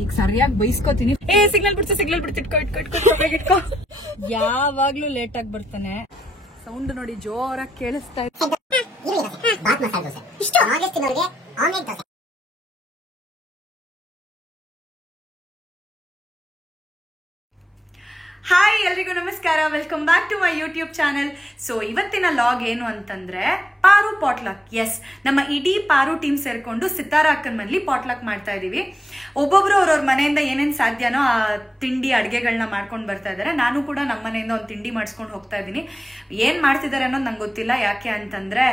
ಈಗ ಸರಿಯಾಗಿ ಬೈಸ್ಕೋತೀನಿ. ಸಿಗ್ನಲ್ ಬಿಡ್ತು ಇಟ್ಕೋ. ಯಾವಾಗ್ಲೂ ಲೇಟ್ ಆಗಿ ಬರ್ತಾನೆ. ಸೌಂಡ್ ನೋಡಿ ಜೋರಾಗಿ ಕೇಳಿಸ್ತಾ ಇದೆ. ಹಾಯ್ ಎಲ್ರಿಗೂ ನಮಸ್ಕಾರ, welcome back to my YouTube channel. So ಇವತ್ತಿನ ಲಾಗ್ ಏನು ಅಂತಂದ್ರೆ ಪಾರು ಪಾಟ್ಲಾಕ್. ಎಸ್, ನಮ್ಮ ಇಡೀ ಪಾರು ಟೀಮ್ ಸೇರ್ಕೊಂಡು ಸಿತಾರ ಅಕ್ಕನ ಮನೇಲಿ ಪಾಟ್ಲಾಕ್ ಮಾಡ್ತಾ ಇದೀವಿ. ಒಬ್ಬೊಬ್ರು ಅವ್ರವ್ರ ಮನೆಯಿಂದ ಏನೇನ್ ಸಾಧ್ಯನೋ ಆ ತಿಂಡಿ ಅಡ್ಗೆಗಳನ್ನ ಮಾಡ್ಕೊಂಡು ಬರ್ತಾ ಇದಾರೆ. ನಾನು ಕೂಡ ನಮ್ಮ ಮನೆಯಿಂದ ಒಂದು ತಿಂಡಿ ಮಾಡಿಸ್ಕೊಂಡು ಹೋಗ್ತಾ ಇದ್ದೀನಿ. ಏನ್ ಮಾಡ್ತಿದ್ದಾರೆ ಅನ್ನೋದು ನಂಗೆ ಗೊತ್ತಿಲ್ಲ. ಯಾಕೆ ಅಂತಂದ್ರೆ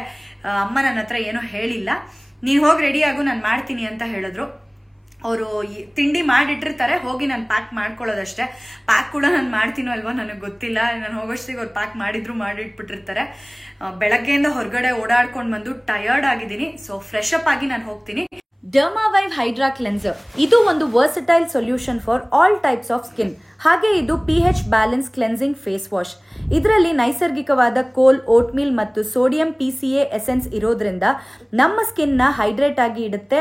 ಅಮ್ಮ ನನ್ನ ಹತ್ರ ಏನೋ ಹೇಳಿಲ್ಲ. ನೀನ್ ಹೋಗಿ ರೆಡಿ ಆಗು, ನಾನು ಮಾಡ್ತೀನಿ ಅಂತ ಹೇಳಿದ್ರು. ಅವರು ತಿಂಡಿ ಮಾಡಿಟ್ಟಿರ್ತಾರೆ, ಹೋಗಿ ನಾನು ಪ್ಯಾಕ್ ಮಾಡ್ಕೊಳ್ಳೋದಷ್ಟೇ. ಪ್ಯಾಕ್ ಕೂಡ ನಾನು ಮಾಡ್ತೀನೋ ಅಲ್ವೋ ನನಗೆ ಗೊತ್ತಿಲ್ಲ. ನಾನು ಹೋಗೋಷ್ಟಿಗೆ ಅವ್ರು ಪ್ಯಾಕ್ ಮಾಡಿಟ್ಬಿಟ್ಟಿರ್ತಾರೆ. ಬೆಳಗ್ಗೆಯಿಂದ ಹೊರಗಡೆ ಓಡಾಡ್ಕೊಂಡು ಬಂದು ಟಯರ್ಡ್ ಆಗಿದ್ದೀನಿ. ಸೊ ಫ್ರೆಶ್ ಅಪ್ ಆಗಿ ನಾನು ಹೋಗ್ತೀನಿ. ಡರ್ಮಾವೈವ್ ಹೈಡ್ರಾ ಕ್ಲೆನ್ಸರ್ ಇದು ಒಂದು versatile solution for all types of skin. ಹಾಗೆ ಇದು pH balance cleansing face wash. ಇದರಲ್ಲಿ ನೈಸರ್ಗಿಕವಾದ ಕೋಲ್, ಓಟ್ ಮೀಲ್ ಮತ್ತು ಸೋಡಿಯಂ PCA ಎಸೆನ್ಸ್ ಇರೋದ್ರಿಂದ ನಮ್ಮ ಸ್ಕಿನ್ ನ ಹೈಡ್ರೇಟ್ ಆಗಿ ಇಡುತ್ತೆ,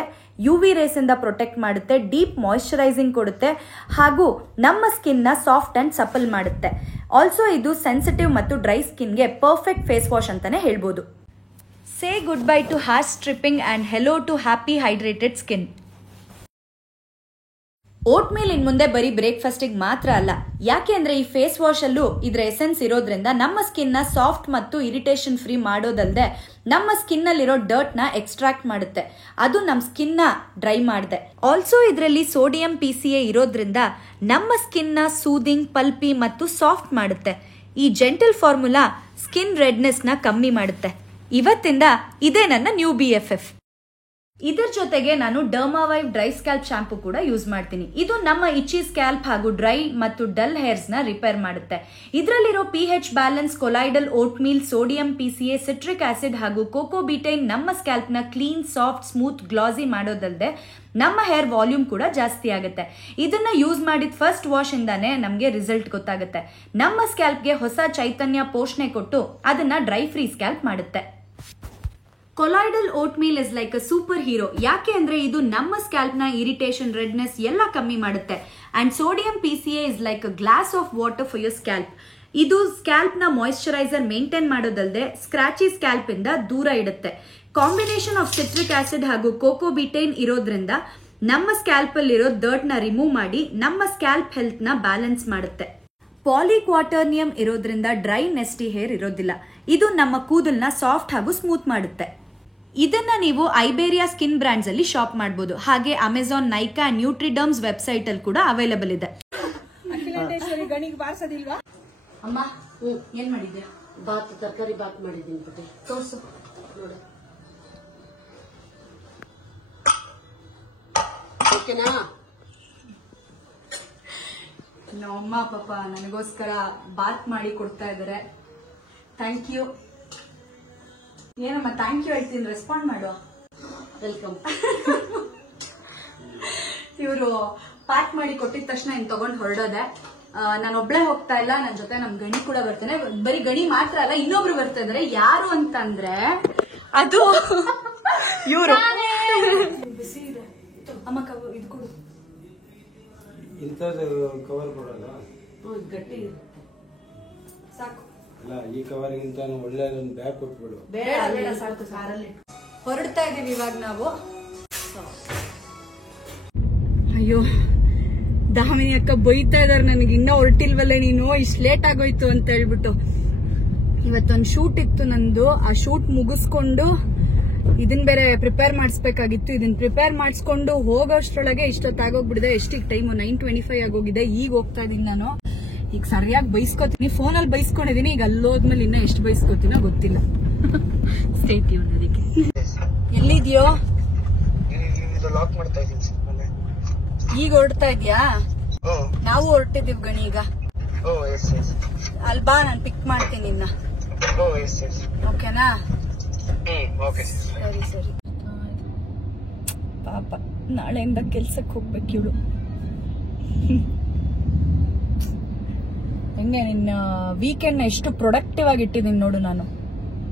UV ರೇಸ್ ಇಂದ ಪ್ರೊಟೆಕ್ಟ್ ಮಾಡುತ್ತೆ, ಡೀಪ್ ಮಾಯಿಶ್ಚರೈಸಿಂಗ್ ಕೊಡುತ್ತೆ, ಹಾಗೂ ನಮ್ಮ ಸ್ಕಿನ್ ನ ಸಾಫ್ಟ್ ಅಂಡ್ ಸಪಲ್ ಮಾಡುತ್ತೆ. ಆಲ್ಸೋ ಇದು ಸೆನ್ಸಿಟಿವ್ ಮತ್ತು ಡ್ರೈ ಸ್ಕಿನ್ಗೆ ಪರ್ಫೆಕ್ಟ್ ಫೇಸ್ ವಾಶ್ ಅಂತಾನೆ ಹೇಳ್ಬೋದು. Say goodbye to harsh stripping and hello to happy hydrated skin. Oatmeal ಇನ್ ಮುಂದೆ ಬರೀ ಬ್ರೇಕ್ಫಾಸ್ಟಿಗೆ ಮಾತ್ರ ಅಲ್ಲ. ಯಾಕೆ ಅಂದ್ರೆ ಈ ಫೇಸ್ ವಾಶ್ ಅಲ್ಲೂ ಇದರ ಎಸೆನ್ಸ್ ಇರೋದ್ರಿಂದ ನಮ್ಮ ಸ್ಕಿನ್ ನ ಸಾಫ್ಟ್ ಮತ್ತು ಇರಿಟೇಷನ್ ಫ್ರೀ ಮಾಡೋದಲ್ಲದೆ ನಮ್ಮ ಸ್ಕಿನ್ ಅಲ್ಲಿರೋ ಡರ್ಟ್ ನ ಎಕ್ಸ್ಟ್ರಾಕ್ಟ್ ಮಾಡುತ್ತೆ. ಅದು ನಮ್ಮ ಸ್ಕಿನ್ ನ ಡ್ರೈ ಮಾಡುತ್ತೆ. ಆಲ್ಸೋ ಇದರಲ್ಲಿ ಸೋಡಿಯಂ PCA ಇರೋದ್ರಿಂದ ನಮ್ಮ ಸ್ಕಿನ್ ನ ಸೂದಿಂಗ್, ಪಲ್ಪಿ ಮತ್ತು ಸಾಫ್ಟ್ ಮಾಡುತ್ತೆ. ಈ ಜೆಂಟಲ್ ಫಾರ್ಮುಲಾ ಸ್ಕಿನ್ ರೆಡ್ನೆಸ್ ನ ಕಮ್ಮಿ ಮಾಡುತ್ತೆ. ಇವತ್ತಿಂದ ಇದೇ ನನ್ನ ನ್ಯೂ BFF. ಇದರ ಜೊತೆಗೆ ನಾನು ಡರ್ಮಾವೈವ್ ಡ್ರೈ ಸ್ಕ್ಯಾಲ್ಪ್ ಶಾಂಪೂ ಕೂಡ ಯೂಸ್ ಮಾಡ್ತೀನಿ. ಇದು ನಮ್ಮ ಇಚಿ ಸ್ಕ್ಯಾಲ್ಪ್ ಹಾಗೂ ಡ್ರೈ ಮತ್ತು ಡಲ್ ಹೇರ್ಸ್ ನ ರಿಪೇರ್ ಮಾಡುತ್ತೆ. ಇದರಲ್ಲಿರೋ pH balance, colloidal vote meal, sodium PCA, citric acid ಹಾಗೂ ಕೋಕೋಬಿಟೈನ್ ನಮ್ಮ ಸ್ಕ್ಯಾಲ್ಪ್ ನ ಕ್ಲೀನ್, ಸಾಫ್ಟ್, ಸ್ಮೂತ್, ಗ್ಲಾಸಿ ಮಾಡೋದಲ್ಲದೆ ನಮ್ಮ ಹೇರ್ ವಾಲ್ಯೂಮ್ ಕೂಡ ಜಾಸ್ತಿ ಆಗುತ್ತೆ. ಇದನ್ನ ಯೂಸ್ ಮಾಡಿದ ಫಸ್ಟ್ ವಾಶ್ ಇಂದಾನೆ ನಮಗೆ ರಿಸಲ್ಟ್ ಗೊತ್ತಾಗುತ್ತೆ. ನಮ್ಮ ಸ್ಕ್ಯಾಲ್ಪ್ಗೆ ಹೊಸ ಚೈತನ್ಯ, ಪೋಷಣೆ ಕೊಟ್ಟು ಅದನ್ನ ಡ್ರೈ ಫ್ರೀ ಸ್ಕ್ಯಾಲ್ಪ್ ಮಾಡುತ್ತೆ. Colloidal vote meal is like a super hero. ಯಾಕೆ ಅಂದ್ರೆ ಇದು ನಮ್ಮ ಸ್ಕ್ಯಾಲ್ಪ್ ನ ಇರಿಟೇಷನ್, ರೆಡ್ನೆಸ್ ಎಲ್ಲ ಕಮ್ಮಿ ಮಾಡುತ್ತೆ. And sodium PCA is like a glass of water for your scalp. ಇದು ಸ್ಕ್ಯಾಲ್ಪ್ ನ ಮಾಯಿಶ್ಚರೈಸರ್ ಮೇಂಟೈನ್ ಮಾಡೋದಲ್ಲದೆ ಸ್ಕ್ರಾಚಿ ಸ್ಕ್ಯಾಲ್ಪ್ ಇಂದ ದೂರ ಇಡುತ್ತೆ. ಕಾಂಬಿನೇಷನ್ ಆಫ್ ಸಿಟ್ರಿಕ್ ಆಸಿಡ್ ಹಾಗೂ ಕೋಕೋಬಿಟೈನ್ ಇರೋದ್ರಿಂದ ನಮ್ಮ ಸ್ಕ್ಯಾಲ್ಪ್ ಅಲ್ಲಿರೋ ಡರ್ಟ್ ನ ರಿಮೂವ್ ಮಾಡಿ ನಮ್ಮ ಸ್ಕ್ಯಾಲ್ಪ್ ಹೆಲ್ತ್ ನ ಬ್ಯಾಲೆನ್ಸ್ ಮಾಡುತ್ತೆ. ಪಾಲಿಕ್ವಾಟರ್ನಿಯಂ ಇರೋದ್ರಿಂದ ಡ್ರೈ, ನೆಸ್ಟಿ ಹೇರ್ ಇರೋದಿಲ್ಲ. ಇದು ನಮ್ಮ ಕೂದಲ್ನ ಸಾಫ್ಟ್ ಹಾಗೂ ಸ್ಮೂತ್ ಮಾಡುತ್ತೆ. ಇದನ್ನ ನೀವು ಐಬೇರಿಯಾ ಸ್ಕಿನ್ ಬ್ರಾಂಡ್ಸ್ ಅಲ್ಲಿ ಶಾಪ್ ಮಾಡಬಹುದು. ಹಾಗೆ ಅಮೆಜಾನ್, ನೈಕಾ, ನ್ಯೂಟ್ರಿಡರ್ಮ್ಸ್ ವೆಬ್ಸೈಟ್ ಅಲ್ಲಿ ಕೂಡ ಅವೈಲೇಬಲ್ ಇದೆ. ಅಮ್ಮ ಏನ್ ಮಾಡಿದ್ಯಾ? ಬಾತ್, ತರಕಾರಿ ಬಾತ್ ಮಾಡಿದ್ದೀನಿ ಪುಟ್ಟಿ. ತೋರ್ಸು ನೋಡಿ, ಓಕೆನಾ? ನಮ್ಮಮ್ಮ ಪಾಪ ನನಗೋಸ್ಕರ ಬಾತ್ ಮಾಡಿ ಕೊಡ್ತಾ ಇದಾರೆ. Thank you. ಏನಮ್ಮ ಥ್ಯಾಂಕ್ ಯು ಹೇಳ್ತೀನಿ, ರೆಸ್ಪಾಂಡ್ ಮಾಡುವ. ವೆಲ್ಕಮ್. ಇವರು ಪ್ಯಾಕ್ ಮಾಡಿ ಕೊಟ್ಟಿದ ತಕ್ಷಣ ಇನ್ ತಗೊಂಡ್ ಹೊರಡೋದೆ. ನಾನು ಒಬ್ಳೆ ಹೋಗ್ತಾ ಇಲ್ಲ, ನನ್ನ ಜೊತೆ ನಮ್ ಗಣಿ ಕೂಡ ಬರ್ತೇನೆ. ಬರೀ ಗಣಿ ಮಾತ್ರ ಅಲ್ಲ, ಇನ್ನೊಬ್ರು ಬರ್ತಾ ಇದಾರೆ. ಯಾರು ಅಂತಂದ್ರೆ ಅದು ಇವರು. ಬಿಸಿ ಇದೆ ಅಮ್ಮ, ಇದು ಕೊಡು. ಕವರ್ ಕೊಡಲ್ಲ, ಗಟ್ಟಿ ಇರುತ್ತೆ ಸಾಕು. ಅಲ್ಲ, ಈ ಕವರ್ಗಿಂತ ಒಳ್ಳೆ ಒಂದು ಬ್ಯಾಗ್ ಕೊಟ್ಬಿಡು. ಬೇಡ ಸಾಕು, ಸಾರಲ್ಲಿ ಹೊರಡ್ತಾ ಇದೀವಿ ಇವಾಗ ನಾವು. ಅಯ್ಯೋ, ದಾಮಿನಿ ಅಕ್ಕ ಬೈತಾ ಇದಾರೆ ನನಗೆ, ಇನ್ನ ಹೊರಟಿಲ್ವಲ್ಲ ನೀನು, ಇಷ್ಟು ಲೇಟ್ ಆಗೋಯ್ತು ಅಂತ ಹೇಳ್ಬಿಟ್ಟು. ಇವತ್ತೊಂದು ಶೂಟ್ ಇತ್ತು ನಂದು. ಆ ಶೂಟ್ ಮುಗಿಸ್ಕೊಂಡು ಇದನ್ ಬೇರೆ ಪ್ರಿಪೇರ್ ಮಾಡಿಸ್ಬೇಕಾಗಿತ್ತು. ಇದನ್ನ ಪ್ರಿಪೇರ್ ಮಾಡಿಸ್ಕೊಂಡು ಹೋಗೋಷ್ಟ್ರೊಳಗೆ ಇಷ್ಟೊತ್ತಾಗೋಗ್ಬಿಡಿದೆ. ಎಷ್ಟಿಗೆ ಟೈಮು 9:25 ಆಗೋಗಿದೆ. ಈಗ ಹೋಗ್ತಾ ಇದೀನಿ ನಾನು. ಈಗ ಸರಿಯಾಗಿ ಬೈಸ್ಕೋತೀನಿ. ಫೋನಲ್ಲಿ ಬೈಸ್ಕೊಂಡಿದೀನಿ. ಈಗ ಅಲ್ಲೋದ್ಮೇಲೆ ಇನ್ನ ಎಷ್ಟು ಬೈಸ್ಕೋತೀನೋ ಗೊತ್ತಿಲ್ಲ. State tune. ಅದಕ್ಕೆ ಎಲ್ಲಿದ್ಯೋ? ಈಗ ಹೊರಡ್ತಾ ಇದ್ಯಾ? ನಾವು ಹೊರಟಿದೀವಿ ಗಣಿ ಈಗ. ಅಲ್ಬಾ, ನಾನು ಪಿಕ್ ಮಾಡ್ತೀನಿ ಇನ್ನ. ಓಕೆನಾ? ಸರಿ ಸರಿ. ಪಾಪ ನಾಳೆಯಿಂದ ಕೆಲ್ಸಕ್ಕೆ ಹೋಗ್ಬೇಕು ಇವಳು. ಹೆಂಗೆ ನಿನ್ನ ವೀಕೆಂಡ್ ಎಷ್ಟು ಪ್ರೊಡಕ್ಟಿವ್ ಆಗಿ ಇಟ್ಟಿದ್ದೀನಿ ನೋಡು ನಾನು.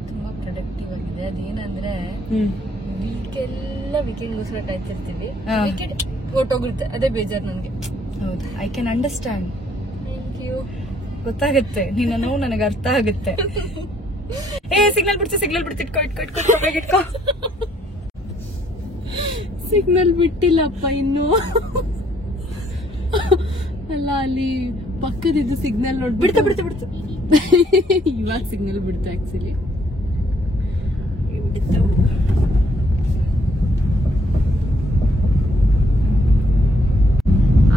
ತುಂಬಾ ಪ್ರೊಡಕ್ಟಿವ್ ಆಗಿದೆ. ಅದೇನಂದ್ರೆ ವೀಕೆಂಡ್ಗೋಸ್ಕರ ಕಾಯ್ತಿರ್ತೀವಿ. ಹೊಟ್ಟೋಗಿರುತ್ತೆ, ಅದೇ ಬೇಜಾರು ನನಗೆ. ಹೌದು, I can understand. Thank you. ಗೊತ್ತಾಗುತ್ತೆ ನಿನ್ನ ನೋವು, ನನಗೆ ಅರ್ಥ ಆಗುತ್ತೆ. ಸಿಗ್ನಲ್ ಬಿಡ್ತು, ಇಟ್ಕೋ. ಸಿಗ್ನಲ್ ಬಿಟ್ಟಿಲ್ಲಪ್ಪ ಇನ್ನು. ಅಲ್ಲ ಅಲ್ಲಿ ಪಕ್ಕದಿದ್ದು ಸಿಗ್ನಲ್ ಬಿಡ್ತು. ಇವಾಗ ಸಿಗ್ನಲ್ ಬಿಡ್ತು actually.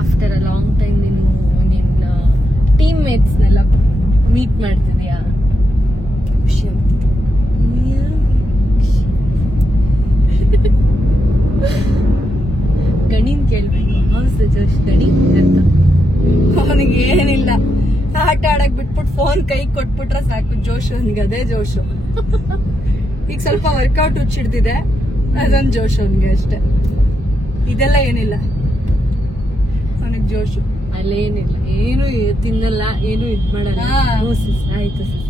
After a long time ನೀನು ನಿನ್ನ ಟೀಮ್ ಮೇಟ್ಸ್ನೆಲ್ಲ ಮೀಟ್ ಮಾಡ್ತಿದ್ಯಾ? ಖುಷಿ ಆಗ್ತಿದೆ. ಗಣಿನ್ ಕೇಳ್ಬೇಕು, ಹೌಸ್ ಜೋಶ್ ಗಣಿ ಅಂತ. ಅವನಿಗೆ ಏನಿಲ್ಲ, ಆಟ ಆಡಕ್ ಬಿಟ್ಬಿಟ್ಟು ಫೋನ್ ಕೈ ಕೊಟ್ಬಿಟ್ರೆ ಸಾಕು, ಜೋಶು. ಅವನಿಗೆ ಅದೇ ಜೋಶು. ಈಗ ಸ್ವಲ್ಪ ವರ್ಕೌಟ್ ಹುಚ್ಚಿಡ್ದಿದೆ, ಅದೊಂದು ಜೋಶು ಅವನಿಗೆ ಅಷ್ಟೇ. ಇದೆಲ್ಲ ಏನಿಲ್ಲ ಅವನಿಗೆ ಜೋಶು. ಅಲ್ಲೇನಿಲ್ಲ, ಏನು ತಿನ್ನಲ್ಲ, ಏನು ಇದ್ ಮಾಡಲ್ಲ. ಹ್ಞೂ sis, ಆಯ್ತು sis.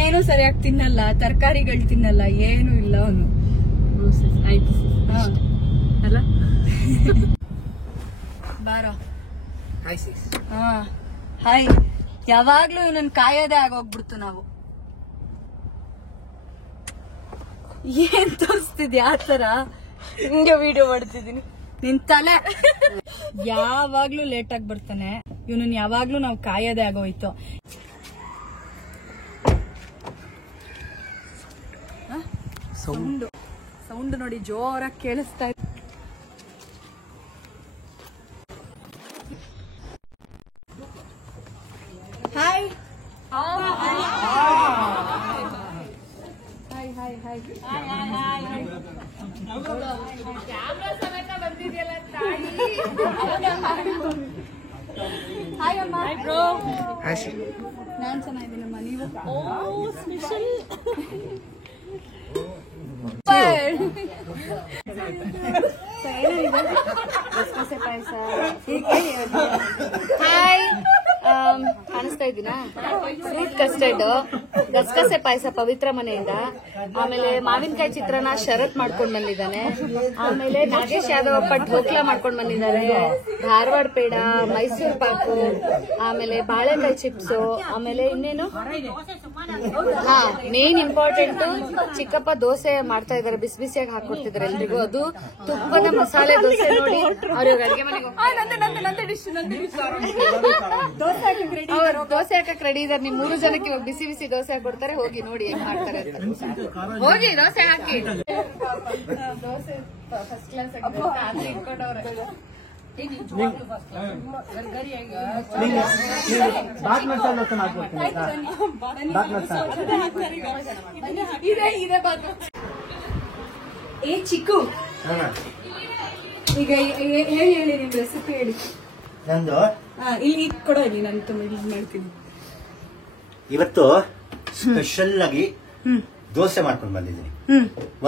ಏನು ಸರಿಯಾಗಿ ತಿನ್ನಲ್ಲ, ತರಕಾರಿಗಳು ತಿನ್ನಲ್ಲ, ಏನು ಇಲ್ಲ ಅವನು. ಹ್ಞೂ sis, ಆಯ್ತು sis. ಅಷ್ಟೇ. ಅಲ್ಲ ಬಾರೋ. ಹಾಯ್ ಸಿಸ್. ಹಾಯ್. ಯಾವಾಗ್ಲೂ ಇವನನ್ನ ಕಾಯೋದೇ ಆಗೋಗ್ಬಿಡ್ತು ನಾವು. ಏನ್ ತೋರಿಸ್ತಿದ್ಯಾ ಆತರ? ಹಿಂಗೆ ವಿಡಿಯೋ ಮಾಡ್ತಿದ್ದೀನಿ. ನಿನ್ ತಲೆ. ಯಾವಾಗ್ಲೂ ಲೇಟ್ ಆಗಿ ಬರ್ತಾನೆ, ಇವನನ್ನ ಯಾವಾಗ್ಲೂ ನಾವು ಕಾಯೋದೇ ಆಗೋಯ್ತು. ಸೌಂಡ್ ನೋಡಿ, ಜೋರಾಗಿ ಕೇಳಿಸ್ತಾ ಇತ್ತು. ಹಾಯ್ ಹಾಯ್ ಅಮ್ಮ. ನಾನ್ ಚೆನ್ನಾಗಿದ್ದೀನಮ್ಮ, ನೀವು? ಹಾಯ್, ಕಾಣಿಸ್ತಾ ಇದ್ದೀನಾ? ಫ್ರೂಟ್ ಕಸ್ಟರ್ಡ್, ಗಸಗಸೆ ಪಾಯಸ ಪವಿತ್ರ ಮನೆಯಿಂದ. ಆಮೇಲೆ ಮಾವಿನಕಾಯಿ ಚಿತ್ರಾನ್ನ ಶರತ್ ಮಾಡ್ಕೊಂಡ್ ಬಂದಿದ್ದಾನೆ. ಆಮೇಲೆ ನಾಗೇಶ್ ಯಾದವಪ್ಪ ಢೋಕ್ಲಾ ಮಾಡ್ಕೊಂಡ್ ಬಂದಿದ್ದಾರೆ. ಧಾರವಾಡ ಪೇಡ, ಮೈಸೂರು ಪಾಕು, ಆಮೇಲೆ ಬಾಳೆಕಾಯಿ ಚಿಪ್ಸು, ಆಮೇಲೆ ಇನ್ನೇನು, ಹಾ ಮೇನ್ ಇಂಪಾರ್ಟೆಂಟ್ ಚಿಕ್ಕಪ್ಪ ದೋಸೆ ಮಾಡ್ತಾ ಇದಾರೆ, ಬಿಸಿ ಬಿಸಿಯಾಗಿ ಹಾಕೊಡ್ತಿದ್ದಾರೆ ಎಲ್ರಿಗೂ. ಅದು ತುಪ್ಪದ ಮಸಾಲೆ ದೋಸೆ ನೋಡಿ ಅವ್ರಿಗೆ ಅಡಿಗೆ ಮನೆಗೆ ದೋಸೆ ಹಾಕಕ್ ರೆಡಿ ಇದಾರೆ. ನಿಮ್ 3 ಜನಕ್ಕೆ ಇವಾಗ ಬಿಸಿ ಬಿಸಿ ದೋಸೆ ಹಾಕೊಡ್ತಾರೆ, ಹೋಗಿ ನೋಡಿ ಹೆಂಗ್ ಮಾಡ್ತಾರೆ ಅಂತ. ಹೋಗಿ ದೋಸೆ ಹಾಕಿ. ದೋಸೆ ಫಸ್ಟ್ ಕ್ಲಾಸ್ ಇಟ್ಕೊಂಡವ್ರೆ. ಏ ಚಿಕ್ಕು, ಈಗ ಹೇಳಿ ನಿಮ್ ರೆಸಿಪಿ ಹೇಳಿ. ನಂದು ಇಲ್ಲಿ ಕೊಡೋ, ಇಲ್ಲಿ ನಾನು ತುಂಬ ಇದು ಮಾಡ್ತೀನಿ. ಇವತ್ತು ಸ್ಪೆಷಲ್ ಆಗಿ ದೋಸೆ ಮಾಡ್ಕೊಂಡು ಬಂದಿದ್ದೀನಿ.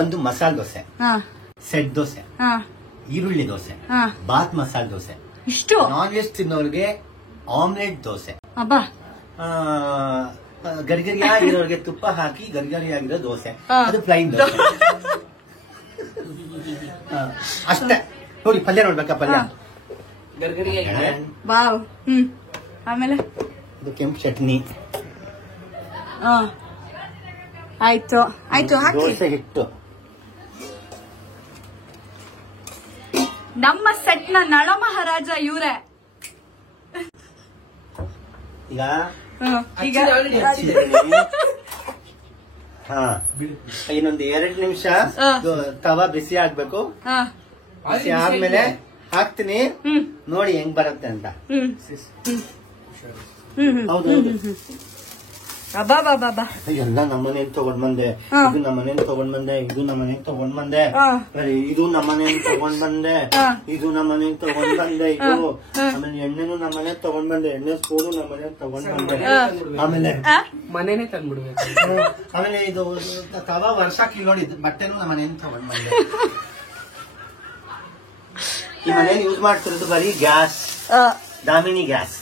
ಒಂದು ಮಸಾಲೆ ದೋಸೆ, ಸೆಟ್ ದೋಸೆ, ಈರುಳ್ಳಿ ದೋಸೆ, ಬಾತ್ ಮಸಾಲೆ ದೋಸೆ. ಇಷ್ಟು ನಾನ್ ವೆಜ್ ತಿನ್ನೋರಿಗೆ ಆಮ್ಲೆಟ್ ದೋಸೆ, ಅಬ್ಬಾ, ಗರಿಗರಿಯಾಗಿರೋರಿಗೆ ತುಪ್ಪ ಹಾಕಿ ಗರಿಗರಿಯಾಗಿರೋ ದೋಸೆ, ಅದು ಪ್ಲೈನ್ ದೋಸೆ. ಅಷ್ಟೇ ನೋಡಿ. ಪಲ್ಯ ನೋಡ್ಬೇಕಾ? ಪಲ್ಯ ವಾವ್. ಆಮೇಲೆ ಇದು ಕೆಂಪು ಚಟ್ನಿ, ಆಯ್ತು ಆಯ್ತು, ಹಾಕಿ. ದೋಸೆ ಹಿಟ್ಟು, ನಮ್ಮ ಸೆಟ್ ನ ನಳಮಹಾರಾಜ ಇವ್ರೆ. ಈಗ ಈಗ ಹಾ, ಇನ್ನೊಂದು 2 ನಿಮಿಷ ತವಾ ಬಿಸಿ ಆಗ್ಬೇಕು. ಬಿಸಿ ಆದ್ಮೇಲೆ ಹಾಕ್ತೀನಿ, ನೋಡಿ ಹೆಂಗ್ ಬರುತ್ತೆ ಅಂತ. ಹೌದೌದು. ಅಬ್ಬಾ ಬಾಬಾ, ಎಲ್ಲ ನಮ್ಮನೇಲಿ ತಗೊಂಡ್ ಬಂದೆ, ಇದು ನಮ್ಮನೇಲಿ ತಗೊಂಡ್ ಬಂದೆ, ಇದು ನಮ್ಮನೇಲಿ ತಗೊಂಡ್ ಬಂದೆ, ಇದು ನಮ್ಮನೇಲಿ ತಗೊಂಡ್ ಬಂದೆ, ಇದು ನಮ್ಮನೇಲಿ ತಗೊಂಡ್ ಬಂದೆ, ಇದು ಆಮೇಲೆ ಎಣ್ಣೆನು ನಮ್ಮನೇಲಿ ತಗೊಂಡ್ ಬಂದೆ, ಎಣ್ಣೆ ಸ್ಪೂನು ನಮ್ಮನೇಲಿ ತಗೊಂಡ್ ಬಂದೆ, ಆಮೇಲೆ ಮನೇನೆ ತಂದ್ಬಿಡ್ಬೇಕು. ಆಮೇಲೆ ಇದು ತವಾ ವರ್ಷಕ್ಕೆ ನೋಡಿ, ಬಟ್ಟೆನು ನಮ್ಮನೇಲಿ ತಗೊಂಡ್ ಬಂದೆ. ಈ ಮನೇಲಿ ಯೂಸ್ ಮಾಡ್ತಿರೋದು ಬರೀ ಗ್ಯಾಸ್, ದಾಮಿನಿ ಗ್ಯಾಸ್.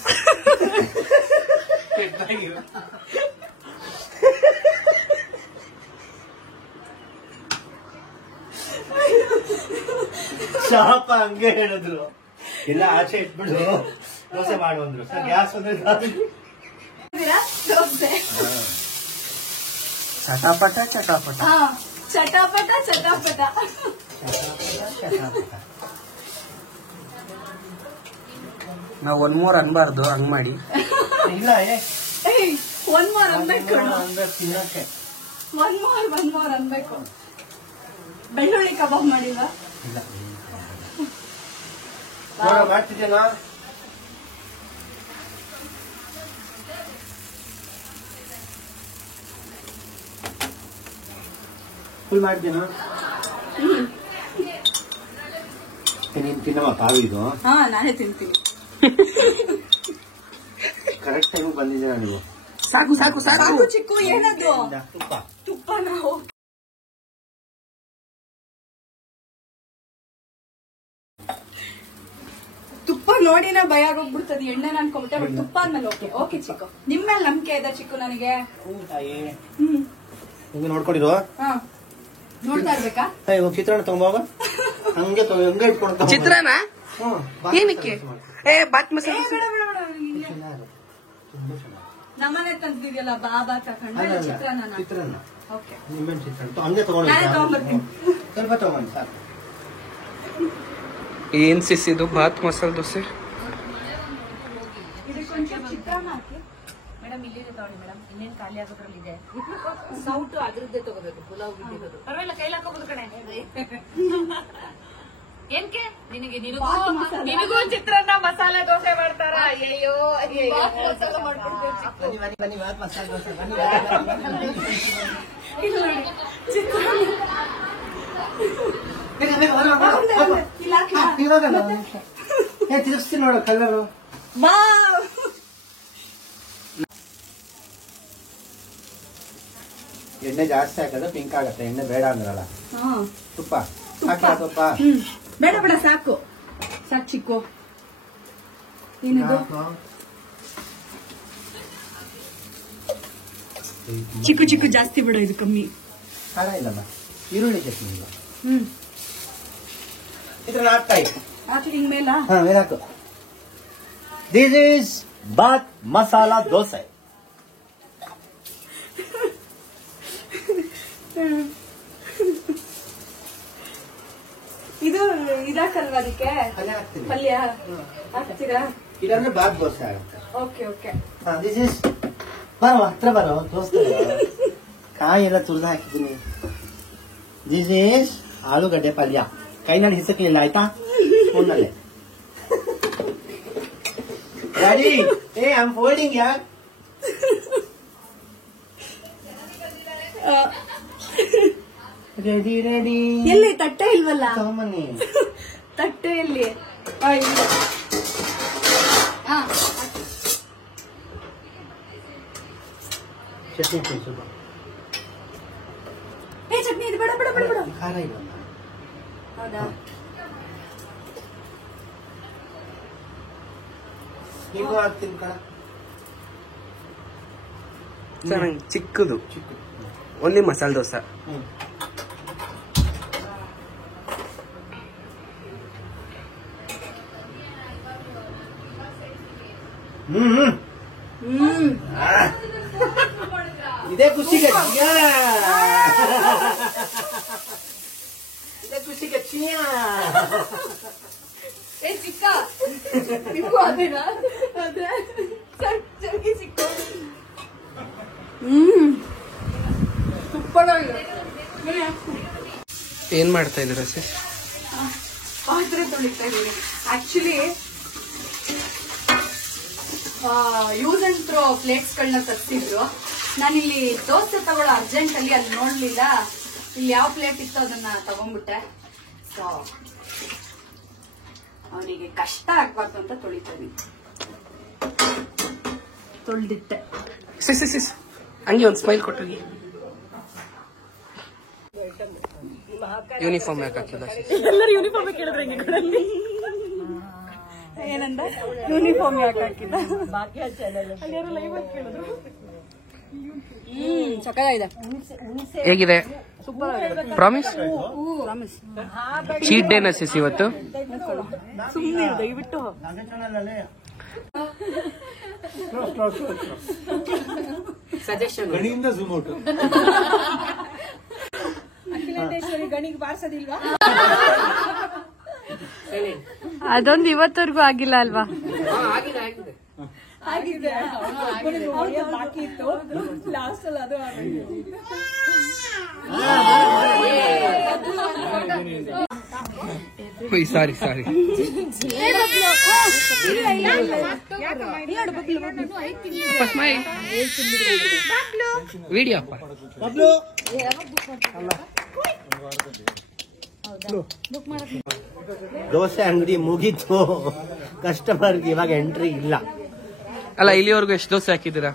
ಶಾಪ ಹಂಗೆ ಹೇಳಿದ್ರು. ಎಲ್ಲ ಆಚೆ ಇಟ್ಬಿಡು ದೋಸೆ ಮಾಡು ಅಂದ್ರು ಸರ್ ಗ್ಯಾಸ್ ಅಂದ್ರೆ ದೋಸೆ ಚಟಾಪಟ ಚಟಾಪಟ ಚಟಾಪಟ ಚಟಾಪಟ. ನಾವ್ 1 more ಅನ್ಬಾರ್ದು ಹಂಗ್ ಮಾಡಿ. ಇಲ್ಲ ಒನ್ ಮೋರ್ ಅನ್ಬೇಕು. ತಿನ್ನಕ್ಕೆ ಒನ್ ಮೋರ್ ಅನ್ಬೇಕು. ಬೆಳ್ಳುಳ್ಳಿ ಕಬಾಬ್ ಮಾಡಿಲ್ವಾ? ಇಲ್ಲ ಮಾಡ್ತಿದ್ದೇನಾ ಫುಲ್ ಮಾಡ್ತೇನಾ ನೀನ್ ತಿನ್ನಮ್ಮ ಪಾವಿದು. ನಾನೇ ತಿಂತೀನಿ. ಕರೆಕ್ಟ್ ಆಗಿ ಬಂದಿದ್ದೀರಾ ನೀವು. ಸಾಕು ಸಾಕು ಸಾಕು. ಸಾಕು ಚಿಕ್ಕು. ಏನದು? ತುಪ್ಪ ತುಪ್ಪನ ತುಪ್ಪ ನೋಡಿನ ಭಯ ಆಗೋಗ್ಬಿಡ್ತದೆ. ಎಣ್ಣೆ ಅನ್ಕೊಂಬಿಟ್ಟೆ. ಬಟ್ ತುಪ್ಪ ಅಂದ್ಮೇಲೆ ಓಕೆ. ಓಕೆ ಚಿಕ್ಕು, ನಿಮ್ ಮೇಲೆ ನಂಬಿಕೆ ಇದೆ ಚಿಕ್ಕು ನನಗೆ. ತಾಯಿ ಹಿಂಗೆ ನೋಡ್ಕೊಂಡಿರುವ ನೋಡ್ತಾ ಇರ್ಬೇಕಾ? ಚಿತ್ರಾನ್ನ ತಗೊಂಬೋಗ ಹಂಗೆ ಹಂಗೆ ಇಟ್ಕೊಂಡು ಚಿತ್ರಾನ್ನ ಏನಕ್ಕೆ? ಬಾತ್ ಮಸಾಲ ನಮ್ಮನೆ ತಂದಿದ್ಯಲ್ಲ ಬಾಬಾ ತಕೊಂಡ್ರೆ ಚಿತ್ರಾನ್ನ. ಚಿತ್ರಾನ್ನ ಓಕೆ, ನಿಂಬೆ ಚಿತ್ರಾನ್ನ ಹಂಗೆ ನಾನೇ ತಗೊಂಡ್ಬರ್ತೀನಿ. ಸ್ವಲ್ಪ ತಗೊಂಡು ಸಾಕು. ಏನ್ ಸಿಸ್ ಇದು ಬಾತ್ ಮಸಾಲ ದೋಸೆ? ಇದಕ್ಕೊಂಚೂರು ಚಿತ್ರಾನ್ನ ಹಾಕಿ ಮೇಡಮ್. ಇಲ್ಲಿದೆ ತಗೊಳ್ಳಿ ಮೇಡಮ್, ಇನ್ನೇನು ಖಾಲಿ ಆಗೋದ್ರಲ್ಲಿ ಇದೆ. ಸೌಟು ಅದ್ರದ್ದೇ ತಗೋಬೇಕು, ಪುಲಾವ್ ಇದ್ದಿರೋದು. ಪರವಾಗಿಲ್ಲ, ಕೈಲಿ ಹಾಕೋಬಹುದು ಕಣೆ. ಏನ್ಕೆ ನಿನಗೆ ನಿನಗೂ ಚಿತ್ರಾನ್ನ ಮಸಾಲೆ ದೋಸೆ ಮಾಡ್ತಾರ? ಅಯ್ಯೋ ಬನ್ನಿ ಬಾತ್ ಮಸಾಲೆ ದೋಸೆ ಬನ್ನಿ. ತಿರುಗಿಸ್ತೀನಿ ನೋಡು ಕಲ್ಲರು. ಎಣ್ಣೆ ಜಾಸ್ತಿ ಹಾಕಿದ್ರೆ ಪಿಂಕ್ ಆಗತ್ತೆ. ಎಣ್ಣೆ ಬೇಡ ಅಂದ್ರಲ್ಲ. ತುಪ್ಪ ಹಾಕಿ ತುಪ್ಪ ಬೇಡ ಬೇಡ ಸಾಕು ಸಾಕು ಚಿಕ್ಕು. ಏನದು? ಚಿಕ್ಕು ಚಿಕ್ಕು ಜಾಸ್ತಿ ಬಿಡು, ಇದು ಕಮ್ಮಿ. ಖಾರ ಇಲ್ಲಮ್ಮ. ಈರುಳ್ಳಿ ಚಟ್ನಿ ಇಲ್ಲ. ಇದ್ರಲ್ಲಿ ಹಾಕ್ತಾಯಿ ಹಾಕಿ ಹಿಂಗ್ ಮೇಲ. ಹಾಕು. ದಿಸ್ ಈಸ್ ಬಾತ್ ಮಸಾಲಾ ದೋಸೆ. ಇದು ಇದಾಕಲ್ವಾ ಅದಕ್ಕೆ ಪಲ್ಯ ಹಾಕ್ತೀರಾ? ಇಲ್ಲಾಂದ್ರೆ ಬಾತ್ ದೋಸೆ ಆಗುತ್ತೆ. Okay okay. ದಿಸ್ ಈಸ್ ಬರೋ ಹತ್ರ ಬರೋ ದೋಸೆ. ಕಾಯಿ ಎಲ್ಲ ತುರಿದು ಹಾಕಿದ್ದೀನಿ. ದಿಸ್ ಈಸ್ ಆಲೂಗಡ್ಡೆ ಪಲ್ಯ. ಕೈನಲ್ಲಿ ಹಿಸಕ್ಲಿಲ್ಲ ಆಯ್ತಾ? ಫೋನಲ್ಲಿ ಡ್ಯಾಡಿ ಐ ಆಮ್ ಫೋಲ್ಡಿಂಗ್ ಯಾರ್. Ready ready. ಎಲ್ಲಿ ತಟ್ಟೆ ಇಲ್ವಲ್ಲ? ತಗೊಂಬನ್ನಿ. ತಟ್ಟೆ ಎಲ್ಲಿ? ಚಟ್ನಿ ಸ್ವಲ್ಪ. ಚಟ್ನಿ ಇದು ಬೇಡ ಬೇಡ ಬೇಡ ಬೇಡ. ಖಾರ ಇಲ್ಲ. ಹೌದಾ? ನೀವು ಹಾಕ್ತೀನಿ ಕಣ. ಚೆನ್ನಾಗಿ ಚಿಕ್ಕದು ಓನ್ಲಿ ಮಸಾಲೆ ದೋಸೆ. ಇದೇ ಖುಷಿಗೆ ಇದೇ ಖುಷಿಗೆ ಚಿಕ್ಕ ನಿಮ್ಗೂ ಅದೇನಾ? ಅದೇ ಚರ್ಗಿ ಚಿಕ್ಕ. ಏನ್ ಮಾಡ್ತಾ ಇದ್ದೀರಾ ಸಿಸ್? ಪಾತ್ರೆ ತೊಳಿತಾ ಇದ್ದೀನಿ. Actually use and throw plates ಗಳನ್ನ ತರ್ಸಿದ್ರು. ನಾನಿಲ್ಲಿ ದೋಸೆ ತಗೊಳ್ಳೋ ಅರ್ಜೆಂಟ್ ಅಲ್ಲಿ ಅಲ್ಲಿ ನೋಡ್ಲಿಲ್ಲ. ಇಲ್ಲಿ ಯಾವ ಪ್ಲೇಟ್ ಇತ್ತು ಅದನ್ನ ತಗೊಂಡ್ಬಿಟ್ಟೆ. ಸೊ ಅವನಿಗೆ ಕಷ್ಟ ಆಗ್ಬಾರ್ದು ಅಂತ ತೊಳಿತಾ ಇದೀನಿ. ತೊಳ್ದಿಟ್ಟೆ. ಸಿಸ್ ಸಿಸ್ ಹಂಗೆ ಒಂದು ಸ್ಮೈಲ್ ಕೊಟ್ಟೋಗಿ. ಯೂನಿಫಾರ್ಮ್ ಯಾಕೆ ಹಾಕಿಲ್ಲ? ಎಲ್ಲರೂ ಯೂನಿಫಾರ್ಮ್ ಕೇಳಿದ್ರೆ ಏನಂದ? ಯೂನಿಫಾರ್ಮ್ ಯಾಕೆ ಹಾಕಿಲ್ಲ? ಲೈವ್ ಕೇಳಿದ್ರು. ಸಕ್ಕತ್ತಾಗಿದೆ. ಹೇಗಿದೆ? ಪ್ರಾಮಿಸ್? ಚೀಟ್ ಡೇ ನಸಿಸ್ ಇವತ್ತು. ಸುಮ್ಮನೆ ದಯವಿಟ್ಟು ಸಜೆಷನ್ ಗಣಿಯಿಂದ ಝೂಮ್ ಔಟ್. ಅದೊಂದು ಇವತ್ತವರೆಗೂ ಆಗಿಲ್ಲ ಅಲ್ವಾ? ಸಾರಿ ವಿಡಿಯೋ ಅಪ್ಪ. ದೋಸೆ ಅಂಗಡಿ ಮುಗೀತು, ಕಸ್ಟಮರ್ಗೆ ಇವಾಗ ಎಂಟ್ರಿ ಇಲ್ಲ. ಅಲ್ಲ, ಇಲ್ಲಿವರೆಗೂ ಎಷ್ಟು ದೋಸೆ ಹಾಕಿದ್ದೀರಾ?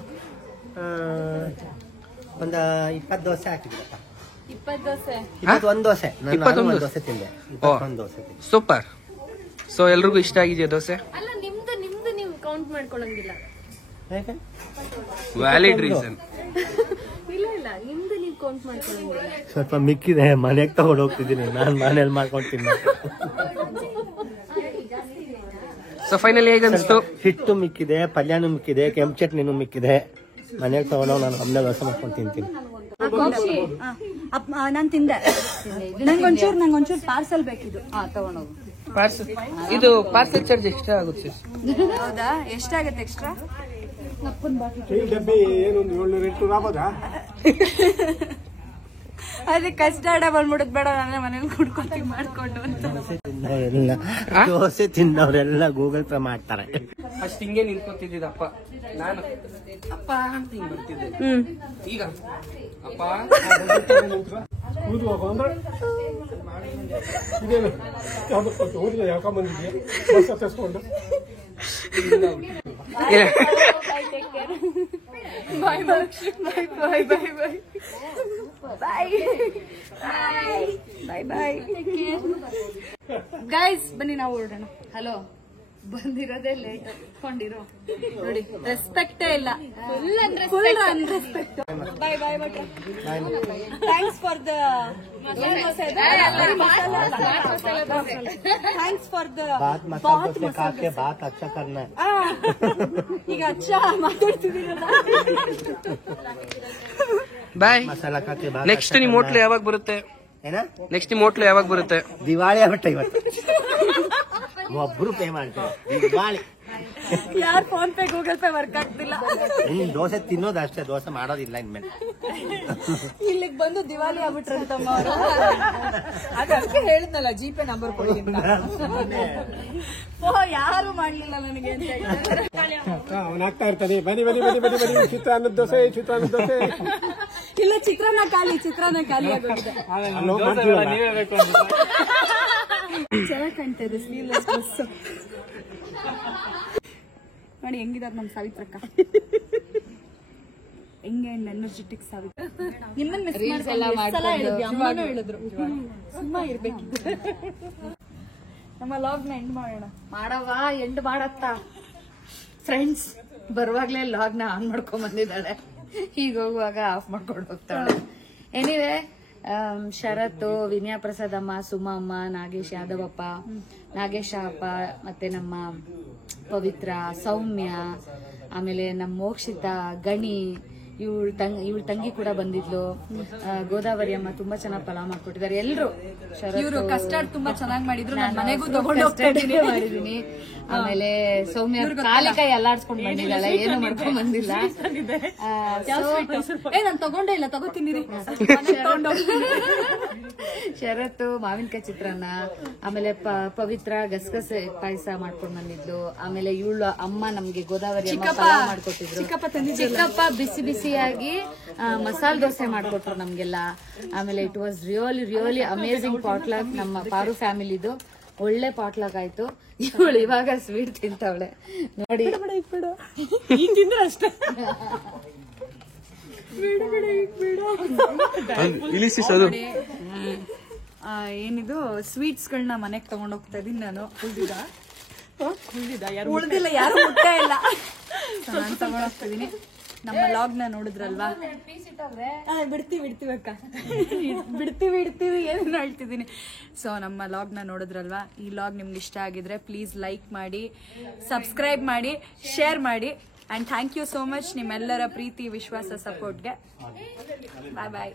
ಒಂದು 20 ದೋಸೆ ಹಾಕಿದ್ರಪ್ಪ. 20 ದೋಸೆ 21 ದೋಸೆ. ನಾನು 21 ದೋಸೆ ತಿಂದೆ. 21 ದೋಸೆ ತಿಂದೆ. ಸೂಪರ್. ಸೊ ಎಲ್ರಿಗೂ ಇಷ್ಟ ಆಗಿದೆಯಾ ದೋಸೆ? ಅಲ್ಲ, ನಿಮ್ದು ನೀವು ಕೌಂಟ್ ಮಾಡ್ಕೊಳಂಗಿಲ್ಲ. ಯಾಕೆ? Valid reason. ಇಲ್ಲ ನಿಮ್ದು ನೀವು ಕೌಂಟ್ ಮಾಡ್ಕೊಳಂಗಿಲ್ಲ. ಸ್ವಲ್ಪ ಮಿಕ್ಕಿದೆ, ಮನೆಗೆ ತಗೊಂಡು ಹೋಗ್ತಿದ್ದೀನಿ. ನಾನು ಮನೇಲಿ ಮಾಡ್ಕೊಂಡು ತಿನ್ನ. ಸೊ ಫೈನಲಿ ಹೇಗನ್ಸ್ತು? ಹಿಟ್ಟು ಮಿಕ್ಕಿದೆ, ಪಲ್ಯನೂ ಮಿಕ್ಕಿದೆ, ಕೆಂಪು ಚಟ್ನಿನೂ ಮಿಕ್ಕಿದೆ. ಮನೆಗೆ ತಗೊಂಡೋಗಿ ನಾನು ಒಮ್ಮೆ ದೋಸೆ ಮಾಡ್ಕೊಂಡು ತಿಂತೀನಿ. ನಾನು ತಿಂದೆ. ನಂಗೊಂಚೂರು ಪಾರ್ಸಲ್ ಬೇಕಿದ್ದು. ತಗೊಂಡೋಗು. ಪಾರ್ಸಲ್ ಇದು ಪಾರ್ಸಲ್ ಚಾರ್ಜ್ ಎಕ್ಸ್ಟ್ರಾ ಆಗುತ್ತೆ. ಹೌದಾ? ಎಷ್ಟಾಗತ್ತೆ ಎಕ್ಸ್ಟ್ರಾ? ಡಬ್ಬಿ ಏನೊಂದು 700-800 ಆಗ್ಬೋದಾ? ಅದೇ ಕಸ್ಟರ್ಡ್ ಬಂದ್ಬಿಡುತ್ತೆ, ಬೇಡ ನಾನೇ ಮನೇಲಿ ಕುಡ್ಕೊತೀವಿ ಮಾಡ್ಕೊಂಡು ಅಂತ. ದೋಸೆ ತಿನ್ನೋರೆಲ್ಲ ಗೂಗಲ್ ಪೇ ಮಾಡ್ತಾರೆ. ಫಸ್ಟ್ ಹಿಂಗೆ ನಿಂತ್ಕೊತಿದ್ದಪ್ಪ, ನಾನು ಅಪ್ಪ ಅಂತ ಹಿಂಗ್ ಬರ್ತಿದ್ದೆ. ಈಗ ಅಪ್ಪ ಅಂದ್ರೆ ಇದೇನು ಯಾವ್ದು ಊರಿಗೆ ಯಾಕೊಂಬಂದಿದ್ಯಾ ಬಸ್ ಹತ್ತಿಸ್ಕೊಂಡು? ಗೈಸ್ ಬನ್ನಿ ನಾವು ಹೊರಡೋಣ. ಹಲೋ, ಬಂದಿರೋದೇ ಲೇಟ್ ಕೊಂಡಿರೋ ನೋಡಿ. ರೆಸ್ಪೆಕ್ಟೇ ಇಲ್ಲ. Full unrespect. ಬಾಯ್ ಭಟ್ರ. Thanks for the thanks for the ಬಾತ್ ಮಸಾಲ ದೋಸೆ ಖಾಕೆ ಬಾತ್ ಅಚ್ಚಾ ಕರ್ನಾ. ಈಗ ಅಚ್ಚಾ ಮಾತಾಡ್ತಿದ್ದೀರಲ್ಲ. ಬಾಯ್. ಮಸಾಲ ಖಾಕೆ ಬಾತ್. ನೆಕ್ಸ್ಟ್ ನಿಮ್ ಹೋಟ್ಲು ಯಾವಾಗ ಬರುತ್ತೆ? ಏನ ನೆಕ್ಸ್ಟ್ ನಿಮ್ ಹೋಟ್ಲು ಯಾವಾಗ ಬರುತ್ತೆ? ದಿವಾಳಿ ಆಗ್ಬಿಟ್ಟ ಇವತ್ತು. ಒಬ್ರು ಪೇ ಮಾಡ್ತಾರೆ. ದಿವಾಳಿ. ಯಾರು phone pay Google pay work ಆಗ್ತಿಲ್ಲ. ದೋಸೆ ತಿನ್ನೋದು ಅಷ್ಟೇ, ದೋಸೆ ಮಾಡೋದಿಲ್ಲ ಇನ್ಮೇಲೆ. ಇಲ್ಲಿಗೆ ಬಂದು ದಿವಾಲಿ ಆಗ್ಬಿಟ್ರಂತಮ್ಮ ಅವರು. ಅದಕ್ಕೆ ಹೇಳಿದ್ನಲ್ಲ ಜಿ ಪೇ ನಂಬರ್ ಕೊಡಿ ಅಂತ. ಯಾರು ಮಾಡ್ಲಿಲ್ಲ ನನಗೆ ಅಂತ ಹೇಳ್ತಾರೆ. ಅವನು ಆಗ್ತಾ ಇರ್ತಾನೆ. ಬನ್ನಿ ಚಿತ್ರಾನ್ನದ ದೋಸೆ. ಇಲ್ಲ, ಚಿತ್ರಾನ್ನ ಖಾಲಿ ಆಗೋಗಿದೆ. ಚೆನ್ನಾಗಿ ಕಾಣ್ತಿದೆ ಸ್ಲೀವ್ಲೆಸ್ ಡ್ರೆಸ್. ನೋಡಿ ಹೆಂಗಿದಾರ ನಮ್ ಸಾವಿತ್ರಕ್ಕ. ಹೆಂಗೆ ಎನರ್ಜೆಟಿಕ್ ಸಾವಿತ್ರ. ನಿಮ್ಮನ್ನ ಮಿಸ್ ಮಾಡಿದ್ವಿ. ಅಮ್ಮನೂ ಹೇಳಿದ್ರು ಸುಮ್ಮ ಇರ್ಬೇಕಿತ್ತು. ನಮ್ಮ ಲಾಗ್ನ ಎಂಡ್ ಮಾಡೋಣ. ಎಂಡ್ ಮಾಡತ್ತ. ಫ್ರೆಂಡ್ಸ್ ಬರುವಾಗ್ಲೇ ಲಾಗ್ನ ಆನ್ ಮಾಡ್ಕೊಂಡ್ ಬಂದಿದ್ದಾಳೆ, ಈಗ ಹೋಗುವಾಗ ಆಫ್ ಮಾಡ್ಕೊಂಡು ಹೋಗ್ತಾಳೆ. ಎನಿವೆ, ಶರತ್ತು, ವಿನಯ ಪ್ರಸಾದ್ ಅಮ್ಮ, ಸುಮಾ ಅಮ್ಮ, ನಾಗೇಶ್ ಯಾದವಪ್ಪ, ನಾಗೇಶ ಅಪ್ಪ, ಮತ್ತೆ ನಮ್ಮ ಪವಿತ್ರ, ಸೌಮ್ಯ, ಆಮೇಲೆ ನಮ್ಮ ಮೋಕ್ಷಿತಾ, ಗಣಿ, ಇವಳ ತಂಗಿ ಕೂಡ ಬಂದಿದ್ಲು. ಗೋದಾವರಿ ಅಮ್ಮ ತುಂಬಾ ಚೆನ್ನಾಗಿ ಪಲಾವ್ ಮಾಡ್ಕೊಟ್ಟಿದ್ದಾರೆ. ಎಲ್ರು ಇವರು ಕಸ್ಟರ್ಡ್ ತುಂಬಾ ಚೆನ್ನಾಗಿ ಮಾಡಿದ್ರು. ನಾನು ಮನೆಗೂ ತಗೊಂಡು ಹೋಗ್ತಾ ಇದ್ದೀನಿ. ಮಾಡಿದೀನಿ. ಆಮೇಲೆ ಸೌಮ್ಯ ಕಾಲಿಕಾಯಿ ಅಲ್ಲಾಡ್ಸ್ಕೊಂಡ್ ಬಂದಿದ್ದಾಳೆ, ಏನು ಮಾಡ್ಕೊಂಡ್ ಬಂದಿಲ್ಲ. ನಾನು ತಗೊಂಡೇ ಇಲ್ಲ, ತಗೋತೀನಿ. ಶರತ್ತು ಮಾವಿನಕಾಯಿ ಚಿತ್ರಾನ್ನ, ಆಮೇಲೆ ಪವಿತ್ರ ಗಸಗಸೆ ಪಾಯಸ ಮಾಡ್ಕೊಂಡ್ ಬಂದಿದ್ಲು. ಆಮೇಲೆ ಇವಳು ಅಮ್ಮ ನಮ್ಗೆ ಗೋದಾವರಿ ಅಮ್ಮ ಪಲಾವ್ ಮಾಡ್ಕೊಟ್ಟಿದ್ರು. ಚಿಕ್ಕಪ್ಪ ಬಿಸಿ ಬಿಸಿಯಾಗಿ ಮಸಾಲೆ ದೋಸೆ ಮಾಡ್ಕೊಟ್ರು ನಮ್ಗೆಲ್ಲ. ಆಮೇಲೆ ಇಟ್ ವಾಸ್ ರಿಯಲಿ ಅಮೇಸಿಂಗ್ ಪಾಟ್ಲಾಕ್. ನಮ್ಮ ಪಾರು ಫ್ಯಾಮಿಲಿದು ಒಳ್ಳೆ ಪಾಟ್ಲಾಕ್ ಆಯ್ತು. ಇವಳು ಇವಾಗ ಸ್ವೀಟ್ ತಿಂತವಳೆ ನೋಡಿ. ಈಗ ತಿಂದ್ರೆ ಅಷ್ಟೇ. ಏನಿದು ಸ್ವೀಟ್ಸ್ಗಳನ್ನ ಮನೆಗೆ ತಗೊಂಡ್ ಹೋಗ್ತಾ ಇದೀನಿ ನಾನು. ಉಳ್ದಿಲ್ಲ, ಯಾರು ಮುಟ್ಟ ಇಲ್ಲ. ನಾನು ತಗೊಂಡ್ ಹೋಗ್ತಾ ಇದೀನಿ. ನಮ್ಮ ಲಾಗ್ನ ನೋಡಿದ್ರಲ್ವಾ? ಬಿಡ್ತೀವಿ ಅಕ್ಕ ಬಿಡ್ತೀವಿ ಏನು ಹೇಳ್ತಿದ್ದೀನಿ. ಸೊ ನಮ್ಮ ಲಾಗ್ನ ನೋಡಿದ್ರಲ್ವಾ? ಈ ಲಾಗ್ ನಿಮ್ಗೆ ಇಷ್ಟ ಆಗಿದ್ರೆ ಪ್ಲೀಸ್ ಲೈಕ್ ಮಾಡಿ, ಸಬ್ಸ್ಕ್ರೈಬ್ ಮಾಡಿ, ಶೇರ್ ಮಾಡಿ. And thank you so much ನಿಮ್ಮೆಲ್ಲರ ಪ್ರೀತಿ, ವಿಶ್ವಾಸ, ಸಪೋರ್ಟ್ಗೆ. ಬಾಯ್ ಬಾಯ್.